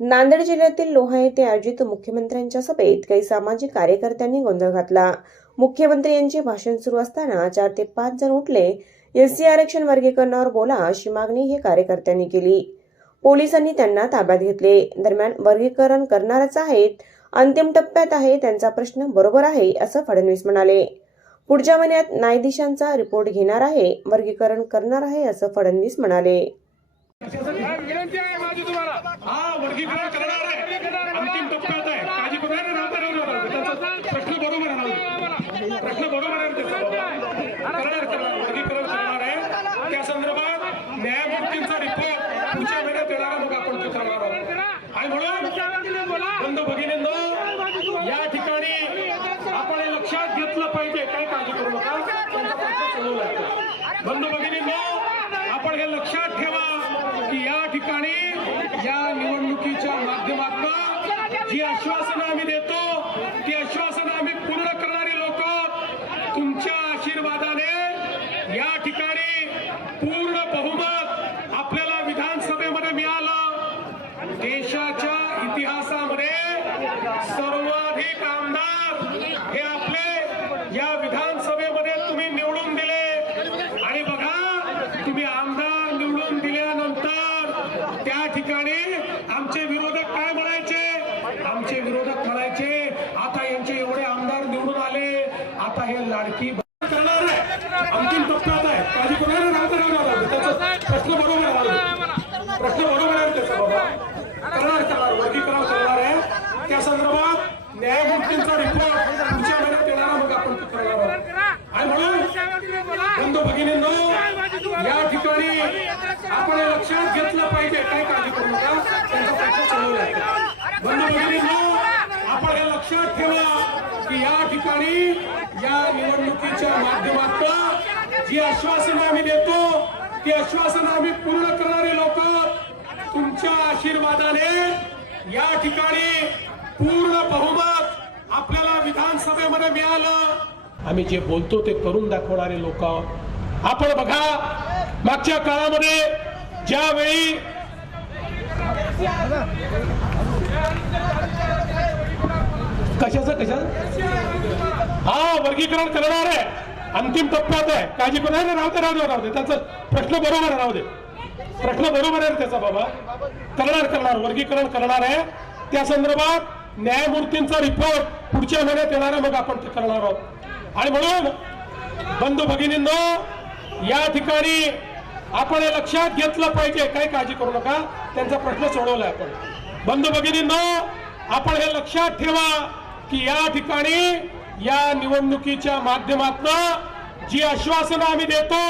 नांदेड जिल्ह्यातील लोहा येथे आयोजित मुख्यमंत्र्यांच्या सभेत काही सामाजिक कार्यकर्त्यांनी गोंधळ घातला। मुख्यमंत्री यांचे भाषण सुरू असताना 4 ते 5 जण उठले। एससी आरक्षण वर्गीकरणावर बोला अशी मागणी हे कार्यकर्त्यांनी केली। पोलिसांनी त्यांना ताब्यात घेतले। दरम्यान वर्गीकरण करणारच आहेत, अंतिम टप्प्यात आहे, त्यांचा प्रश्न बरोबर आहे असं फडणवीस म्हणाले। पुढच्या महिन्यात न्यायाधीशांचा रिपोर्ट घेणार आहे, वर्गीकरण करणार आहे असं फडणवीस म्हणाले। विनंती आहे माझी तुम्हाला। वर्गीकरण करणार आहे, अंतिम टप्प्यात आहे, काळजी करू नका। प्रश्न बरोबर आहे, प्रश्न बरोबर आहे, वर्गीकरण करणार आहे। त्या संदर्भात न्यायमूर्तींचा रिपोर्ट पुढच्या महिन्यात येणार, मग आपण ते करणार आहोत। आणि म्हणून बंधू भगिनींनो, या ठिकाणी आपण हे लक्षात घेतलं पाहिजे, काही काळजी करू नका, त्यांचा प्रश्न सोडवला जातो। बंधू भगिनींनो, आपण हे लक्षात ठेवा की या ठिकाणी या निवडणुकीच्या माध्यमातून जी आश्वासनं आम्ही देतो, ती आश्वासनं आम्ही पूर्ण करणारी लोक तुमच्या आशीर्वादाने या ठिकाणी पूर्ण बहुमत आपल्याला विधानसभेमध्ये मिळालं। देशाच्या इतिहासामध्ये सर्वाधिक आमदार हे आपले या विधानसभेमध्ये तुम्ही निवडून दिले। आणि बघा, तुम्ही आमदार निवडून दिल्यानंतर त्या ठिकाणी आमचे विरोधक काय म्हणायचे? आमचे विरोधक म्हणायचे, आता यांचे एवढे आमदार निवडून आले, आता हे लाडकी करणार आहे, अंतिम टप्प्यात आहे, काळजी करू नका। त्याचा प्रश्न बरोबर आहे, प्रश्न बरोबर आहे, त्याचा बाबा करणार वर्गीकरण करणार आहे। त्या संदर्भात न्यायमूर्तींचा रिपोर्ट पुढच्या महिन्यात येणार, मग आपण ते करणार आहोत। आणि म्हणून बंधू भगिनींनो, या ठिकाणी आपण हे लक्षात घेतलं पाहिजे, काही काळजी करू नका, त्यांचा प्रश्न सोडवला जातो। बंधू भगिनींनो, आपण हे लक्षात ठेवा की या ठिकाणी या निवडणुकीच्या माध्यमातून जी आश्वासनं आम्ही देतो, ती आश्वासनं आम्ही पूर्ण करणारी लोक तुमच्या आशीर्वादाने या ठिकाणी पूर्ण बहुमत आपल्याला विधानसभेमध्ये मिळालं। आम्ही जे बोलतो ते करून दाखवणारे लोक आपण बघा। मागच्या काळामध्ये ज्यावेळी कशाचं वर्गीकरण करणार आहे, अंतिम टप्प्यात आहे, काळजी करू नका, राहू दे, त्यांचा प्रश्न बरोबर आहे, राहू दे, प्रश्न बरोबर आहे त्याचा बाबा, करणार वर्गीकरण करणार आहे। त्या संदर्भात न्यायमूर्तींचा रिपोर्ट पुढच्या महिन्यात येणार आहे, मग आपण ते करणार आहोत। आणि म्हणून बंधू भगिनींनो, या ठिकाणी आपण हे लक्षात घेतलं पाहिजे, काही काळजी करू नका, त्यांचा प्रश्न सोडवलाय आपण। बंधू भगिनींनो, आपण हे लक्षात ठेवा की या ठिकाणी या निवडणुकीच्या माध्यमातून जी आश्वासनं आम्ही देतो,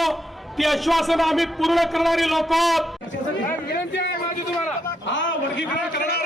ती आश्वासनं आम्ही पूर्ण करणारी लोक। विनंती आहे माझी तुम्हाला। वर्गीकरण करणार